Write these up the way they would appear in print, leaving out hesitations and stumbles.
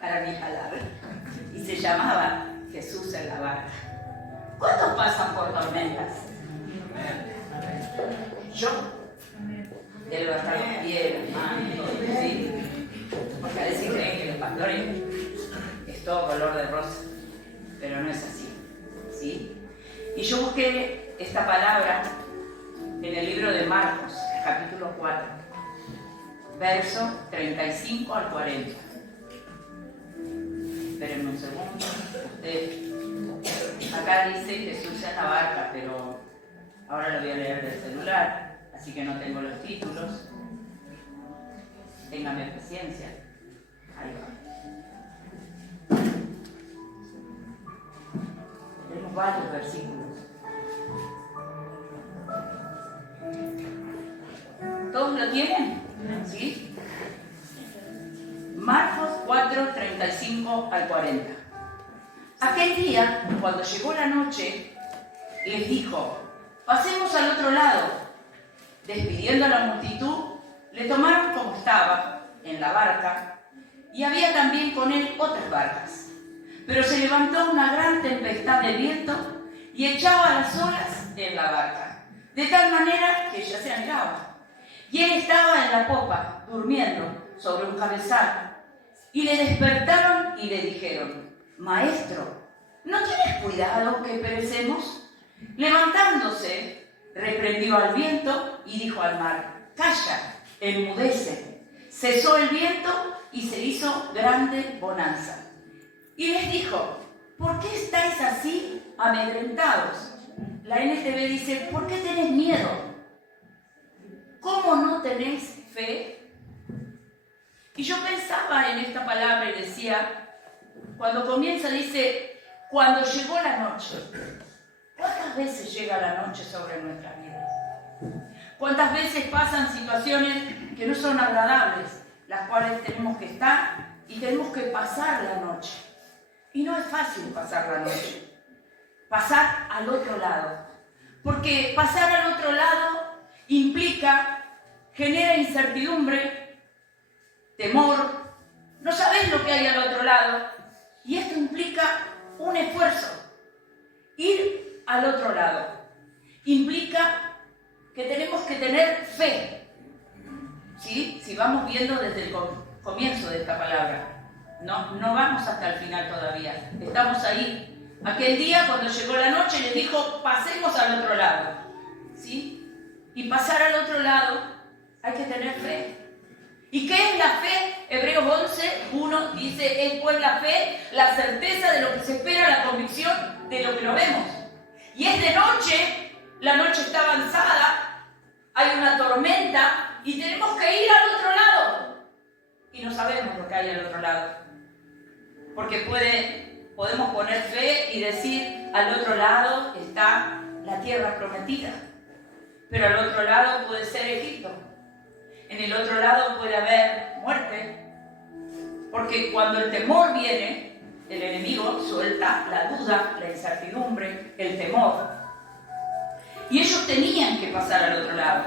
para mi palabra. Y se llamaba Jesús en la barca. ¿Cuántos pasan por tormentas? Yo. Él va a estar los pies, las manos, ¿sí? Porque a veces creen que los pastores es todo color de rosa, pero no es así, ¿sí? Y yo busqué esta palabra en el libro de Marcos, capítulo 4, verso 35 al 40. Espérenme un segundo. Acá dice Jesús en la barca, pero ahora lo voy a leer del celular, así que no tengo los títulos. Téngame paciencia. Ahí va. Tenemos varios versículos. ¿Todos lo tienen? ¿Sí? Marcos 4, 35 al 40. Aquel día, cuando llegó la noche, les dijo: pasemos al otro lado. Despidiendo a la multitud, le tomaron como estaba, en la barca, y había también con él otras barcas. Pero se levantó una gran tempestad de viento y echaba las olas en la barca, de tal manera que ella se anegaba. Y él estaba en la popa, durmiendo sobre un cabezal. Y le despertaron y le dijeron: Maestro, ¿no tienes cuidado que perecemos? Levantándose, reprendió al viento y dijo al mar: Calla, enmudece. Cesó el viento y se hizo grande bonanza. Y les dijo: ¿por qué estáis así amedrentados? La NTV dice: ¿por qué tenéis miedo? ¿Cómo no tenéis fe? Y yo pensaba en esta palabra y decía, cuando comienza dice: cuando llegó la noche. ¿Cuántas veces llega la noche sobre nuestras vidas? ¿Cuántas veces pasan situaciones que no son agradables, las cuales tenemos que estar y tenemos que pasar la noche? Y no es fácil pasar la noche, pasar al otro lado. Porque pasar al otro lado implica, genera incertidumbre, temor, no sabes lo que hay al otro lado. Y esto implica un esfuerzo. Ir al otro lado implica que tenemos que tener fe. ¿Sí? Si vamos viendo desde el comienzo de esta palabra. No vamos hasta el final todavía. Estamos ahí. Aquel día, cuando llegó la noche, les dijo: pasemos al otro lado. ¿Sí? Y pasar al otro lado hay que tener fe. ¿Y qué es la fe? Hebreos 11, 1 dice: es pues la fe, la certeza de lo que se espera, la convicción de lo que no vemos. Y es de noche, la noche está avanzada, hay una tormenta y tenemos que ir al otro lado. Y no sabemos lo que hay al otro lado. Porque podemos poner fe y decir: al otro lado está la tierra prometida. Pero al otro lado puede ser Egipto. En el otro lado puede haber muerte. Porque cuando el temor viene, el enemigo suelta la duda, la incertidumbre, el temor. Y ellos tenían que pasar al otro lado.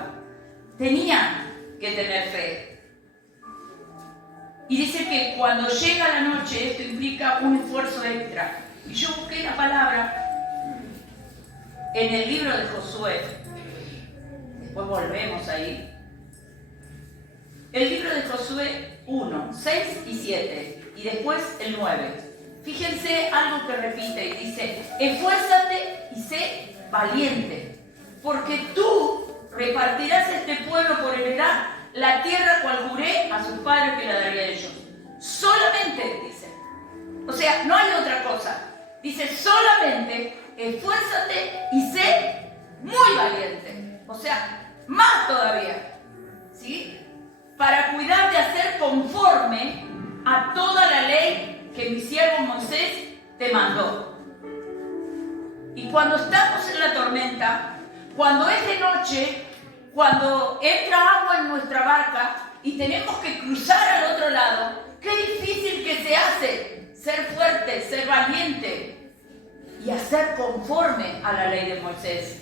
Tenían que tener fe. Y dice que cuando llega la noche, esto implica un esfuerzo extra. Y yo busqué la palabra en el libro de Josué. Después volvemos ahí. El libro de Josué 1, 6 y 7. Y después el 9. Fíjense algo que repite y dice: esfuérzate y sé valiente, porque tú repartirás este pueblo por heredad la tierra cual juré a sus padres que la daría a ellos. Solamente, dice. O sea, no hay otra cosa. Dice: solamente esfuérzate y sé muy valiente. O sea, más todavía. ¿Sí? Para cuidar de hacer conforme a toda la ley que mi siervo Moisés te mandó. Y cuando estamos en la tormenta, cuando es de noche, cuando entra agua en nuestra barca y tenemos que cruzar al otro lado, qué difícil que se hace ser fuerte, ser valiente y hacer conforme a la ley de Moisés.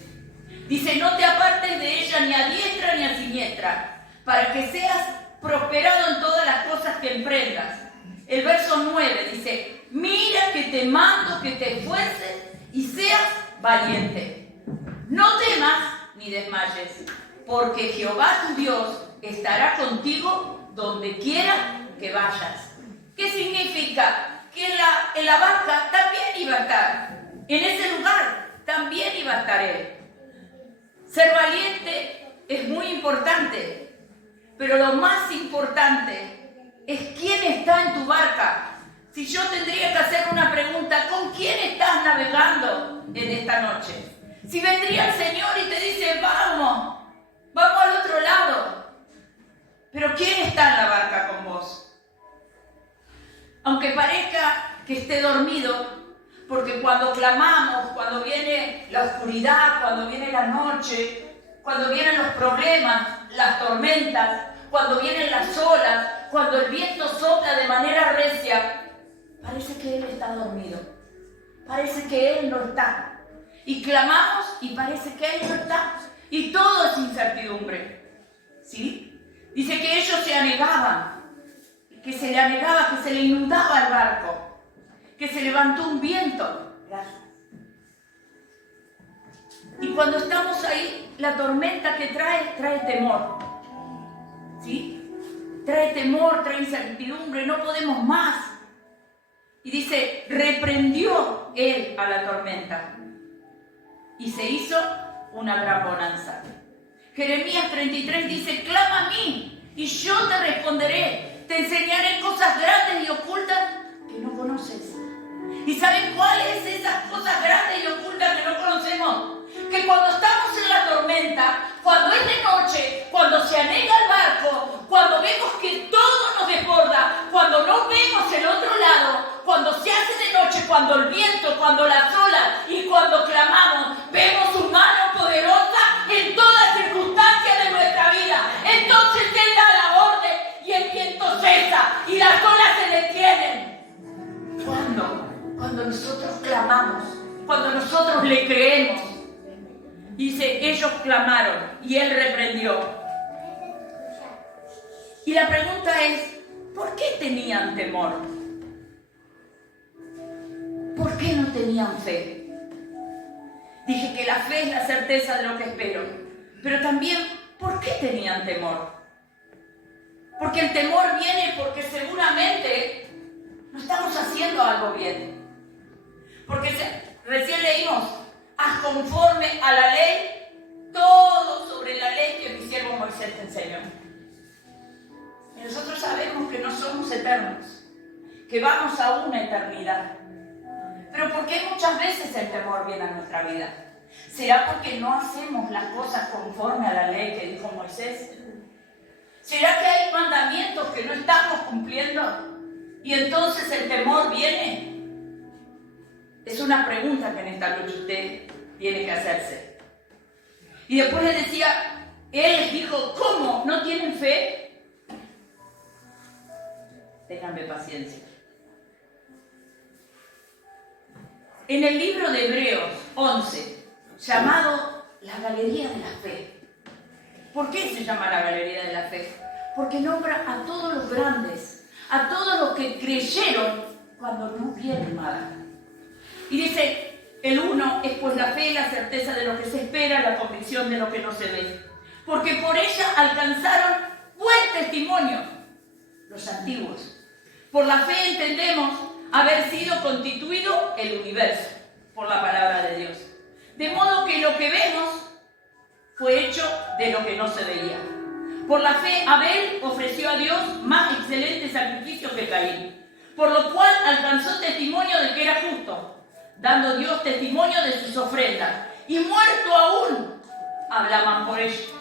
Dice: no te apartes de ella ni a diestra ni a siniestra, para que seas prosperado en todas las cosas que emprendas. El verso 9 dice, mira que te mando que te esfuerces y seas valiente. No temas ni desmayes, porque Jehová tu Dios estará contigo donde quiera que vayas. ¿Qué significa? Que en la barca también iba a estar. En ese lugar también iba a estar Él. Ser valiente es muy importante, pero lo más importante es quién está en tu barca. Si yo tendría que hacer una pregunta, ¿con quién estás navegando en esta noche? Si vendría el Señor y te dice, vamos al otro lado, pero ¿quién está en la barca con vos? Aunque parezca que esté dormido, porque cuando clamamos, cuando viene la oscuridad, cuando viene la noche, cuando vienen los problemas, las tormentas, cuando vienen las olas, cuando el viento sopla de manera recia, parece que Él está dormido, parece que Él no está. Y clamamos y parece que Él no está. Y todo es incertidumbre. ¿Sí? Dice que ellos se anegaban, que se le anegaba, que se le inundaba el barco, que se levantó un viento. Gracias. Y cuando estamos ahí, la tormenta que trae temor. ¿Sí? Trae temor, trae incertidumbre, no podemos más. Y dice, reprendió Él a la tormenta. Y se hizo una gran bonanza. Jeremías 33 dice, clama a mí y yo te responderé. Te enseñaré cosas grandes y ocultas que no conoces. ¿Y saben cuáles esas cosas grandes y ocultas que no conocemos? Que cuando estamos en la tormenta, cuando es de noche, cuando se anega el barco, cuando vemos que todo nos desborda, cuando no vemos el otro lado, cuando se hace de noche, cuando el viento, cuando las olas y cuando clamamos, vemos su mano poderosa en toda circunstancia de nuestra vida. Entonces Él da la orden y el viento cesa y las olas se detienen. Cuando nosotros clamamos, cuando nosotros le creemos. Dice, ellos clamaron y Él reprendió. Y la pregunta es, ¿por qué tenían temor? ¿Por qué no tenían fe? Dije que la fe es la certeza de lo que espero. Pero también, ¿por qué tenían temor? Porque el temor viene porque seguramente no estamos haciendo algo bien. Porque recién leímos, haz conforme a la ley, todo sobre la ley que mi siervo Moisés te enseñó. Y nosotros sabemos que no somos eternos, que vamos a una eternidad. Pero ¿por qué muchas veces el temor viene a nuestra vida? ¿Será porque no hacemos las cosas conforme a la ley que dijo Moisés? ¿Será que hay mandamientos que no estamos cumpliendo y entonces el temor viene? Es una pregunta que en esta noche usted tiene que hacerse. Y después le decía, Él les dijo, ¿cómo? ¿No tienen fe? Ténganme paciencia. En el libro de Hebreos 11, llamado la Galería de la Fe. ¿Por qué se llama la Galería de la Fe? Porque nombra a todos los grandes, a todos los que creyeron cuando no vieron nada. Y dice, el 1 es pues la fe, la certeza de lo que se espera, la convicción de lo que no se ve. Porque por ella alcanzaron buen testimonio los antiguos. Por la fe entendemos haber sido constituido el universo por la palabra de Dios. De modo que lo que vemos fue hecho de lo que no se veía. Por la fe Abel ofreció a Dios más excelente sacrificio que Caín, por lo cual alcanzó testimonio de que era justo, dando Dios testimonio de sus ofrendas, y muerto aún hablaban por ello.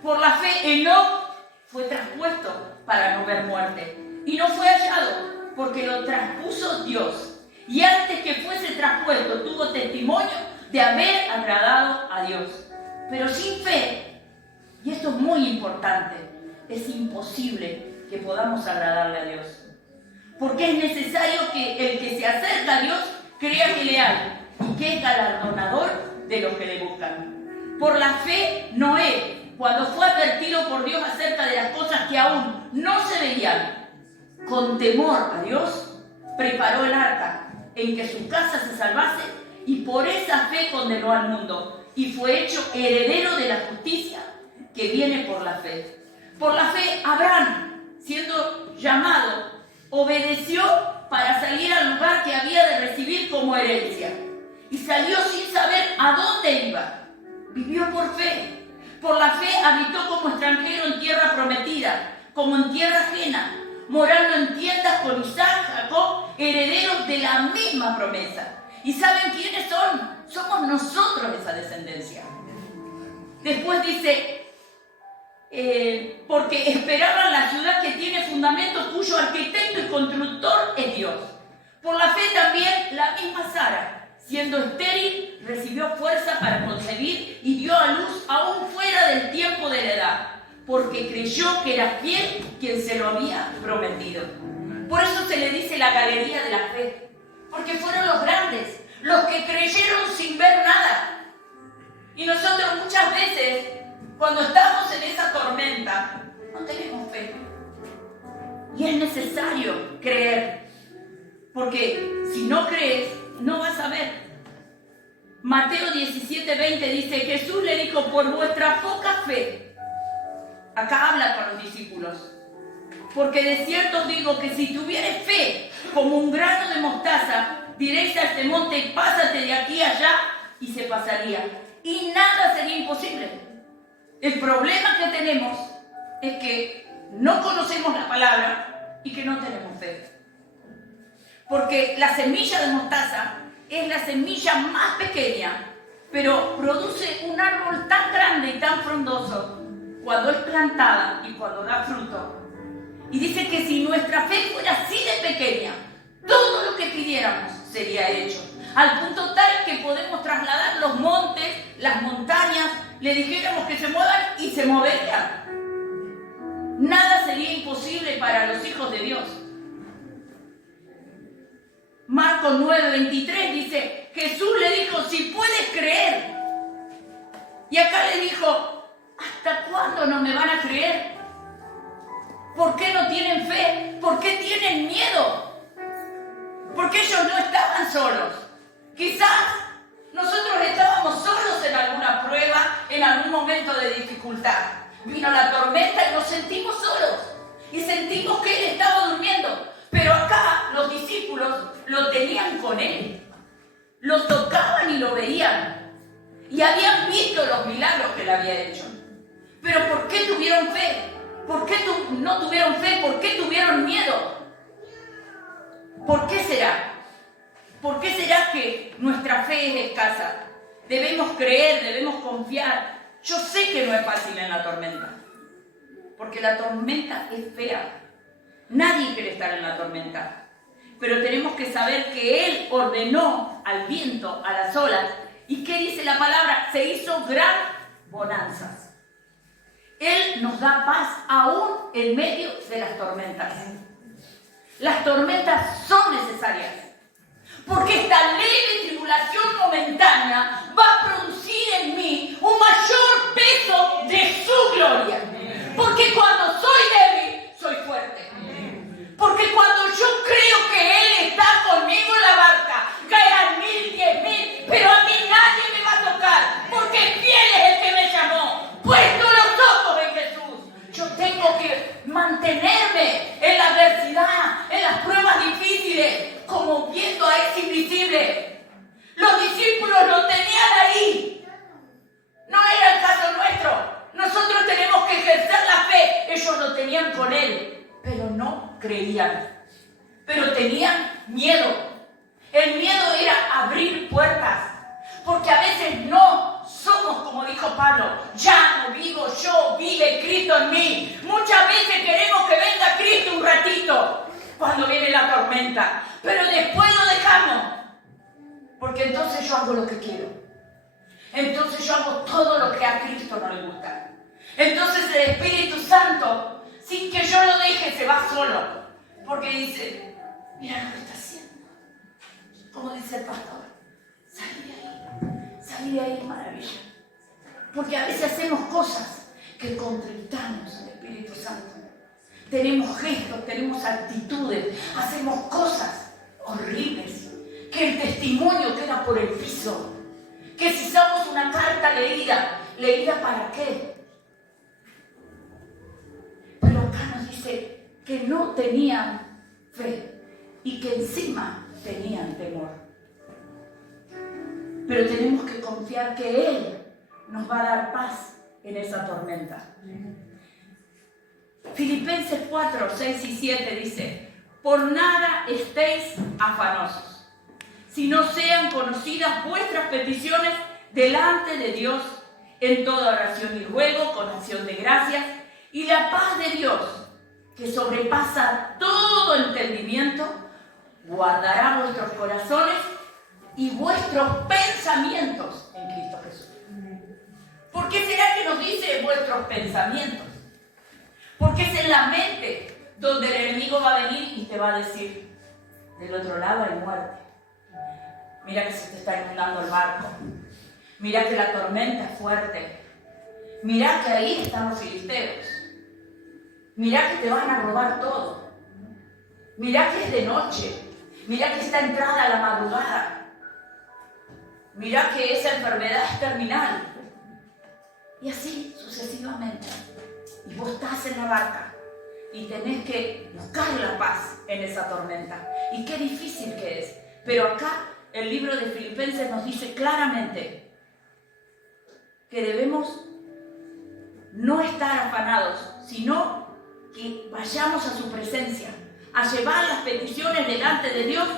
Por la fe Enoc fue traspuesto para no ver muerte, y no fue hallado, porque lo traspuso Dios, y antes que fuese traspuesto tuvo testimonio de haber agradado a Dios. Pero sin fe, y esto es muy importante, es imposible que podamos agradarle a Dios, porque es necesario que el que se acerca a Dios crea que le hay y que es galardonador de los que le buscan. Por la fe, Noé, cuando fue advertido por Dios acerca de las cosas que aún no se veían, con temor a Dios, preparó el arca en que su casa se salvase y por esa fe condenó al mundo y fue hecho heredero de la justicia que viene por la fe. Por la fe, Abraham, siendo llamado, obedeció para salir al lugar que había de recibir como herencia y salió sin saber a dónde iba. Vivió por fe. Por la fe habitó como extranjero en tierra prometida, como en tierra ajena, morando en tiendas con Isaac, Jacob, herederos de la misma promesa. ¿Y saben quiénes son? Somos nosotros esa descendencia. Después dice, porque esperaban la ciudad que tiene fundamentos, cuyo arquitecto y constructor es Dios. Por la fe también la misma Sara, siendo estéril, recibió fuerza para concebir y dio a luz aún fuera del tiempo de la edad, porque creyó que era fiel quien se lo había prometido. Por eso se le dice la galería de la fe, porque fueron los grandes, los que creyeron sin ver nada. Y nosotros muchas veces, cuando estamos en esa tormenta, no tenemos fe. Y es necesario creer, porque si no crees, no vas a ver. Mateo 17:20 dice, Jesús le dijo, por vuestra poca fe. Acá habla con los discípulos. Porque de cierto os digo que si tuvierais fe como un grano de mostaza, diréis a este monte, pásate de aquí a allá, y se pasaría. Y nada sería imposible. El problema que tenemos es que no conocemos la palabra y que no tenemos fe. Porque la semilla de mostaza es la semilla más pequeña, pero produce un árbol tan grande y tan frondoso cuando es plantada y cuando da fruto. Y dice que si nuestra fe fuera así de pequeña, todo lo que pidiéramos sería hecho. Al punto tal que podemos trasladar los montes, las montañas, le dijéramos que se muevan y se moverían. Nada sería imposible para los hijos de Dios. Marcos 9:23 dice, Jesús le dijo, si puedes creer. Y acá le dijo, ¿hasta cuándo no me van a creer? ¿Por qué no tienen fe? ¿Por qué tienen miedo? Porque ellos no estaban solos. Quizás nosotros estábamos solos en alguna prueba, en algún momento de dificultad. Vino la tormenta y nos sentimos solos. Y sentimos que Él estaba durmiendo. Pero acá los discípulos lo tenían con Él. Lo tocaban y lo veían. Y habían visto los milagros que Él había hecho. Pero ¿por qué tuvieron fe? ¿Por qué no tuvieron fe? ¿Por qué tuvieron miedo? ¿Por qué será? ¿Por qué será que nuestra fe es escasa? Debemos creer, debemos confiar. Yo sé que no es fácil en la tormenta, porque la tormenta es fea. Nadie quiere estar en la tormenta. Pero tenemos que saber que Él ordenó al viento, a las olas. ¿Y qué dice la palabra? Se hizo gran bonanzas. Él nos da paz aún en medio de las tormentas. Las tormentas son necesarias. Porque esta leve tribulación momentánea va a producir en mí un mayor peso de su gloria. Porque cuando soy débil, soy fuerte. Porque cuando yo creo que Él está conmigo en la barca, caerán 1000, 10.000, pero a mí nadie me va a tocar. Porque fiel es el que me llamó. Puesto los ojos en Jesús. Yo tengo que mantenerme en la adversidad, en las pruebas difíciles, como viendo a ese invisible. Los discípulos lo tenían ahí. No era el caso nuestro. Nosotros tenemos que ejercer la fe. Ellos lo tenían con Él, pero no creían. Pero tenían miedo. El miedo era abrir puertas. Porque a veces no somos, como dijo Pablo, ya no vivo yo, vive Cristo en mí. Muchas veces queremos que venga Cristo un ratito cuando viene la tormenta, pero después lo dejamos, porque entonces yo hago lo que quiero. Entonces yo hago todo lo que a Cristo no le gusta. Entonces el Espíritu Santo, sin que yo lo deje, se va solo, porque dice, mira lo que está haciendo. Como dice el pastor, salir de ahí es maravilla. Porque a veces hacemos cosas que contristamos al Espíritu Santo. tenemos gestos, tenemos actitudes, hacemos cosas horribles, que el testimonio queda por el piso, que si somos una carta leída ¿para qué? Pero acá nos dice que no tenían fe y que encima tenían temor. Pero tenemos que confiar que Él nos va a dar paz en esa tormenta. Filipenses 4, 6 y 7 dice: por nada estéis afanosos, si no sean conocidas vuestras peticiones delante de Dios en toda oración y ruego con acción de gracias, y la paz de Dios, que sobrepasa todo entendimiento, guardará vuestros corazones y vuestros pensamientos en Cristo Jesús. ¿Por qué será que nos dice vuestros pensamientos? Porque es en la mente donde el enemigo va a venir y te va a decir: del otro lado hay muerte. Mira que se te está inundando el barco. Mira que la tormenta es fuerte. Mira que ahí están los filisteos. Mira que te van a robar todo. Mira que es de noche. Mira que está entrada la madrugada. Mira que esa enfermedad es terminal. Y así sucesivamente. Y vos estás en la barca y tenés que buscar la paz en esa tormenta. Y qué difícil que es. Pero acá el libro de Filipenses nos dice claramente que debemos no estar afanados, sino que vayamos a su presencia, a llevar las peticiones delante de Dios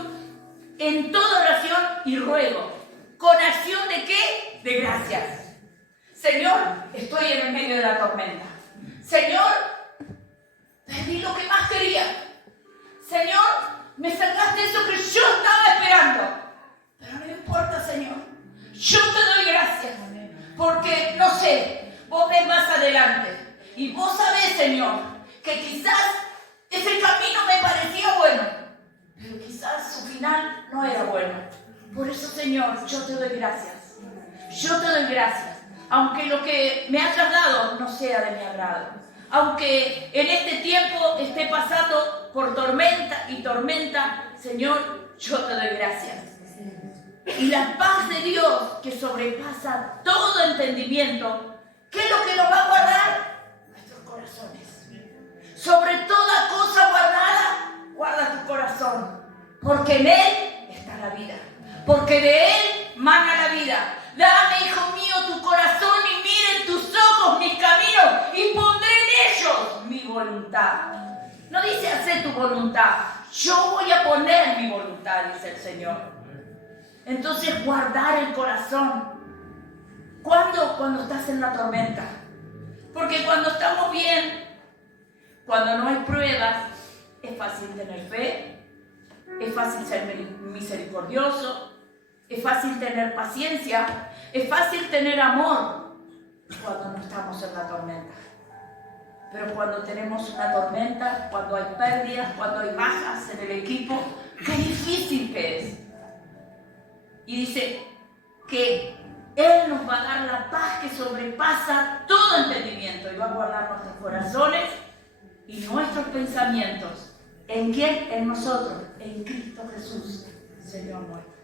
en toda oración y ruego, con acción ¿de qué? De gracias. Señor, estoy en el medio de la tormenta. Señor, perdí lo que más quería. Señor, me sacaste eso que yo estaba esperando. Pero no importa, Señor. Yo te doy gracias. Porque, no sé, vos ves más adelante. Y vos sabés, Señor, que quizás ese camino me parecía bueno. Pero quizás su final no era bueno. Por eso, Señor, yo te doy gracias. Yo te doy gracias. Aunque lo que me hayas dado no sea de mi agrado. Aunque en este tiempo esté pasando por tormenta y tormenta, Señor, yo te doy gracias. Y la paz de Dios, que sobrepasa todo entendimiento, ¿qué es lo que nos va a guardar? Nuestros corazones. Sobre toda cosa guardada, guarda tu corazón. Porque en Él está la vida. Porque de Él mana la vida. Dame, hijo mío, tu corazón y miren tus ojos mis caminos y pondré en ellos mi voluntad. No dice hacer tu voluntad. Yo voy a poner mi voluntad, dice el Señor. Entonces, guardar el corazón. ¿Cuándo? Cuando estás en la tormenta. Porque cuando estamos bien, cuando no hay pruebas, es fácil tener fe, es fácil ser misericordioso, es fácil tener paciencia, es fácil tener amor cuando no estamos en la tormenta. Pero cuando tenemos una tormenta, cuando hay pérdidas, cuando hay bajas en el equipo, qué difícil que es. Y dice que Él nos va a dar la paz que sobrepasa todo entendimiento y va a guardar nuestros corazones y nuestros pensamientos. ¿En quién? En nosotros, en Cristo Jesús, Señor nuestro.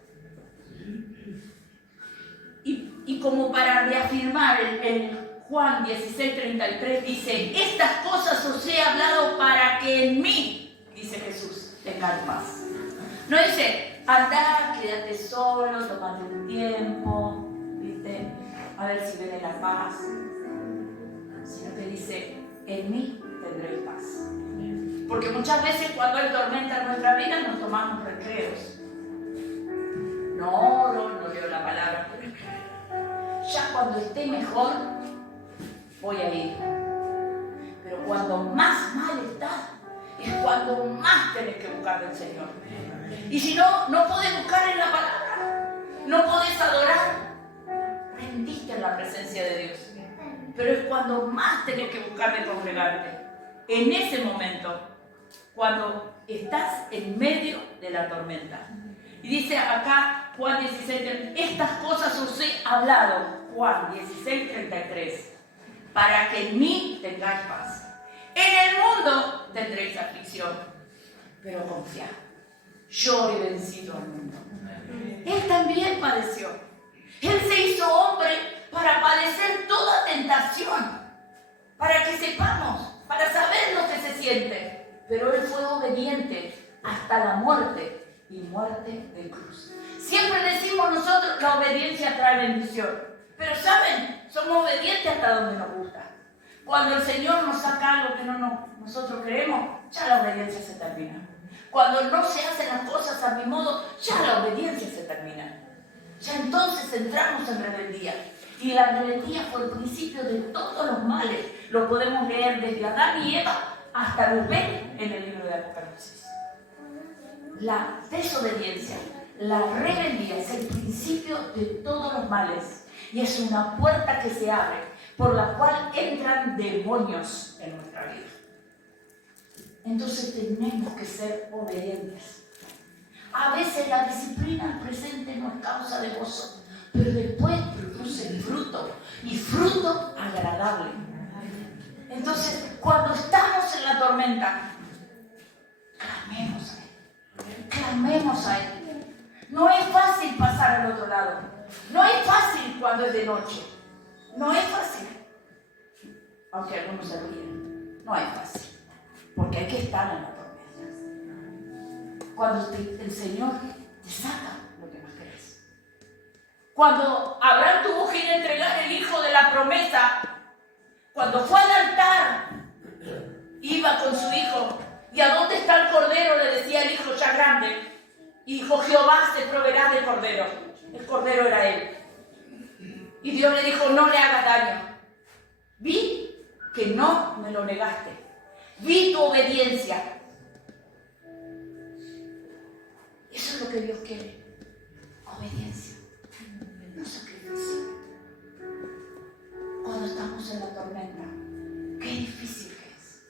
Y como para reafirmar el Juan 16:33 dice: estas cosas os he hablado para que en mí, dice Jesús, tengáis paz. No dice: andá, quédate solo, tómate un tiempo, ¿viste? A ver si viene la paz. Sino que dice: en mí tendréis paz. Porque muchas veces cuando hay tormenta en nuestra vida nos tomamos recreos. No leo la palabra. Ya cuando esté mejor, voy a ir. Pero cuando más mal estás, es cuando más tenés que buscar del Señor. Y si no, no podés buscar en la palabra, no podés adorar, rendiste en la presencia de Dios. Pero es cuando más tenés que buscar de congregarte. En ese momento, cuando estás en medio de la tormenta. Y dice acá Juan 16, estas cosas os he hablado, Juan 16:33, para que en mí tengáis paz. En el mundo tendréis aflicción, pero confiad, yo he vencido al mundo. Él también padeció. Él se hizo hombre para padecer toda tentación, para que sepamos, para saber lo que se siente. Pero Él fue obediente hasta la muerte, y muerte de cruz. Siempre decimos nosotros, la obediencia trae bendición. Pero ¿saben? Somos obedientes hasta donde nos gusta. Cuando el Señor nos saca algo que nosotros queremos, ya la obediencia se termina. Cuando no se hacen las cosas a mi modo, ya la obediencia se termina. Ya entonces entramos en rebeldía. Y la rebeldía fue el principio de todos los males. Lo podemos leer desde Adán y Eva hasta Rubén en el libro de Apocalipsis. La desobediencia, la rebeldía es el principio de todos los males. Y es una puerta que se abre, por la cual entran demonios en nuestra vida. Entonces tenemos que ser obedientes. A veces la disciplina al presente no es causa de gozo, pero después produce fruto, y fruto agradable. Entonces, cuando estamos en la tormenta, clamemos a Él. Clamemos a Él. No es fácil pasar al otro lado. No es fácil cuando es de noche. No es fácil. Aunque algunos se ríen. No es fácil. Porque hay que estar en la tormenta. Cuando el Señor te saca lo que más querés. Cuando Abraham tuvo que ir a entregar el hijo de la promesa, cuando fue al altar, iba con su hijo. ¿Y a dónde está el cordero?, le decía el hijo ya grande. Y dijo: Jehová se proveerá de cordero. El cordero era él. Y Dios le dijo: no le hagas daño. Vi que no me lo negaste. Vi tu obediencia. Eso es lo que Dios quiere. Obediencia. No sacrificio. Cuando estamos en la tormenta, qué difícil que es.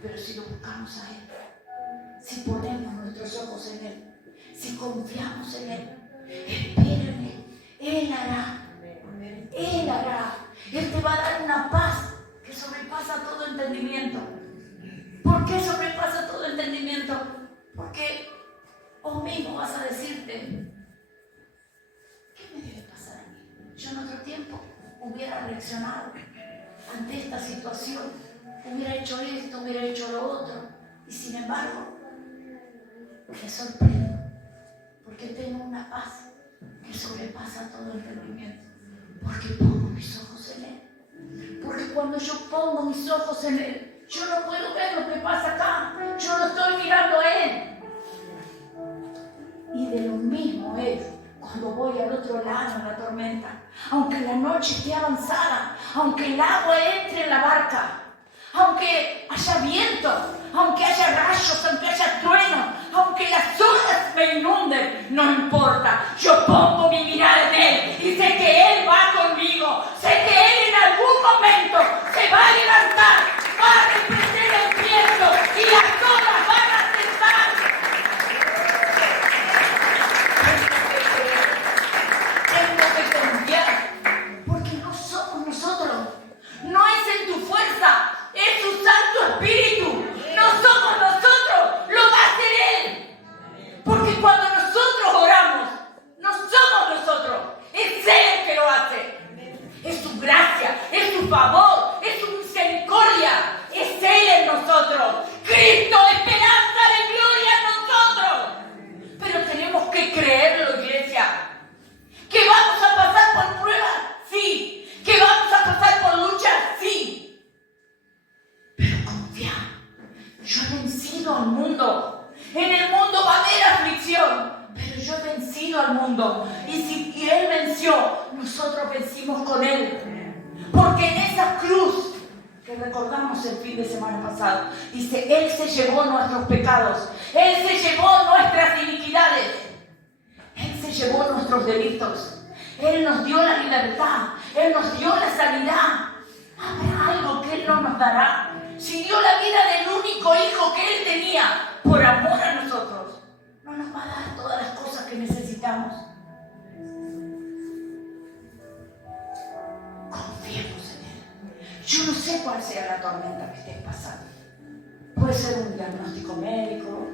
Pero si lo buscamos a Él, si ponemos nuestros ojos en Él, si confiamos en Él, espera en Él, Él hará. Él hará. Él te va a dar una paz que sobrepasa todo entendimiento. ¿Por qué sobrepasa todo entendimiento? Porque vos mismo vas a decirte: ¿qué me debe pasar a mí? Yo en otro tiempo hubiera reaccionado ante esta situación, hubiera hecho esto, hubiera hecho lo otro, y sin embargo me sorprendo porque tengo una paz que sobrepasa todo entendimiento, porque pongo mis ojos en Él. Porque cuando yo pongo mis ojos en Él, yo no puedo ver lo que pasa acá, yo lo estoy mirando a Él. Y de lo mismo es cuando voy al otro lado en la tormenta. Aunque la noche esté avanzada, aunque el agua entre en la barca, aunque haya viento, aunque haya rayos, aunque haya trueno, aunque las olas me inunden, no importa. Yo pongo mi mirada en Él y sé que Él va conmigo. Sé que Él en algún momento se va a levantar, va a reprender el viento y las olas van a cesar. Tengo que confiar, porque no somos nosotros. No es en tu fuerza, es su Santo Espíritu. No somos nosotros, lo va a hacer Él. Porque cuando nosotros oramos, no somos nosotros, es Él el que lo hace. Es su gracia, es su favor, es su misericordia, es Él en nosotros. Cristo, esperanza de gloria en nosotros. Pero tenemos que creerlo, iglesia. ¿Que vamos a pasar por pruebas? Sí. ¿Que vamos a pasar por luchas? Sí. Pero confía. Yo he vencido al mundo. En el mundo va a haber aflicción, pero yo he vencido al mundo. Y si Él venció, nosotros vencimos con Él. Porque en esa cruz que recordamos el fin de semana pasado, dice: Él se llevó nuestros pecados, Él se llevó nuestras iniquidades, Él se llevó nuestros delitos, Él nos dio la libertad, Él nos dio la sanidad. ¿Habrá algo que Él no nos dará? Si dio la vida del único hijo que Él tenía por amor a nosotros, ¿no nos va a dar todas las cosas que necesitamos? Confiemos en Él. Yo no sé cuál sea la tormenta que estés pasando. Puede Puede ser un diagnóstico médico,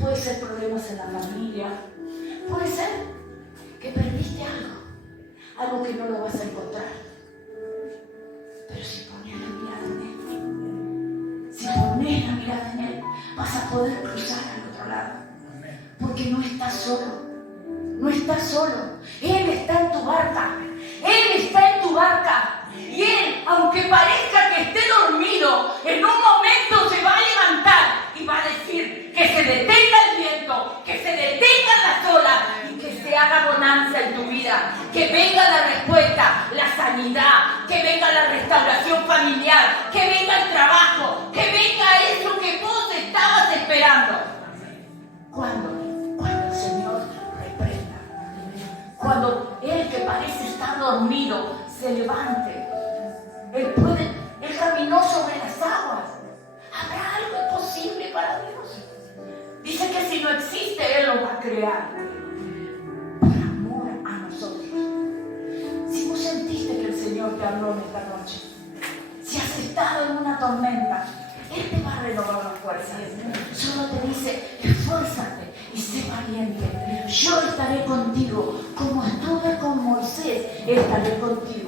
puede ser problemas en la familia, puede ser que perdiste algo que no lo vas a encontrar. Pero si pones la mirada en Él, si pones la mirada en Él, vas a poder cruzar al otro lado. Porque no estás solo, no estás solo. Él está en tu barca, Él está en tu barca. Y Él, aunque parezca que esté dormido, en un momento se va a levantar y va a decir que se detenga el viento, que se detengan las olas y que se haga bonanza en tu vida, que venga la respuesta, la sanidad, que venga la restauración familiar, que venga el trabajo, que venga eso que vos estabas esperando. ¿Cuándo? Cuando el Señor reprenda, cuando Él que parece estar dormido se levante. Él caminó sobre las aguas. ¿Habrá algo imposible para Dios? Dice que si no existe, Él lo va a crear. Por amor a nosotros. Si vos sentiste que el Señor te habló en esta noche, si has estado en una tormenta, Él te va a renovar las fuerzas. Solo te dice, esfuérzate y sé valiente. Yo estaré contigo, como estuve con Moisés, estaré contigo.